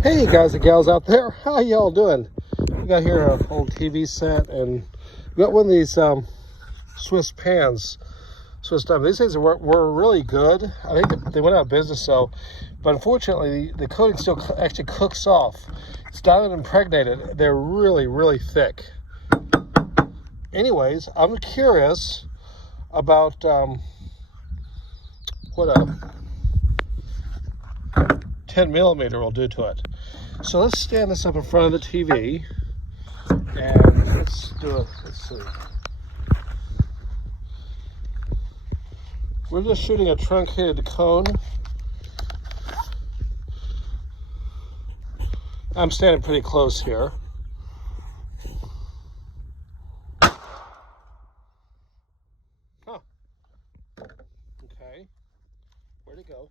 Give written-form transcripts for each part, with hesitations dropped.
Hey guys and gals out there, how y'all doing? We got here an old TV set, and we got one of these Swiss pans. Swiss stuff. These things were really good. I think they went out of business, but unfortunately the coating still actually cooks off. It's diamond impregnated. They're really thick. Anyways, I'm curious about what a 10 millimeter will do to it. So let's stand this up in front of the TV and let's do it. Let's see. We're just shooting a truncated cone. I'm standing pretty close here. Huh. Okay. Where'd it go?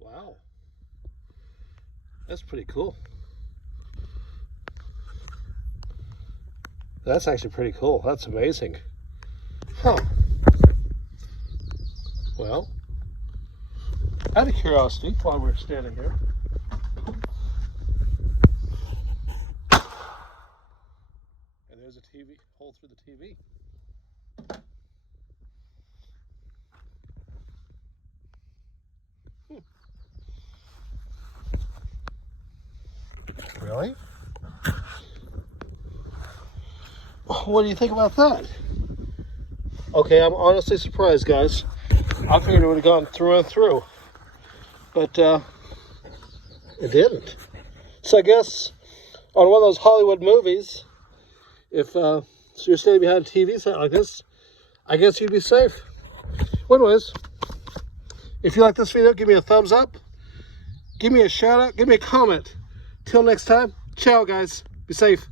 Wow. That's pretty cool. That's actually pretty cool. That's amazing. Huh. Well, out of curiosity, while we're standing here, and there's a TV hole through the TV. Really? What do you think about that? Okay, I'm honestly surprised, guys. I figured it would have gone through and through, but it didn't. So I guess on one of those Hollywood movies, if so you're standing behind a TV set like this, I guess you'd be safe. Anyways, if you like this video, give me a thumbs up, give me a shout out, give me a comment. Till next time, ciao guys, be safe.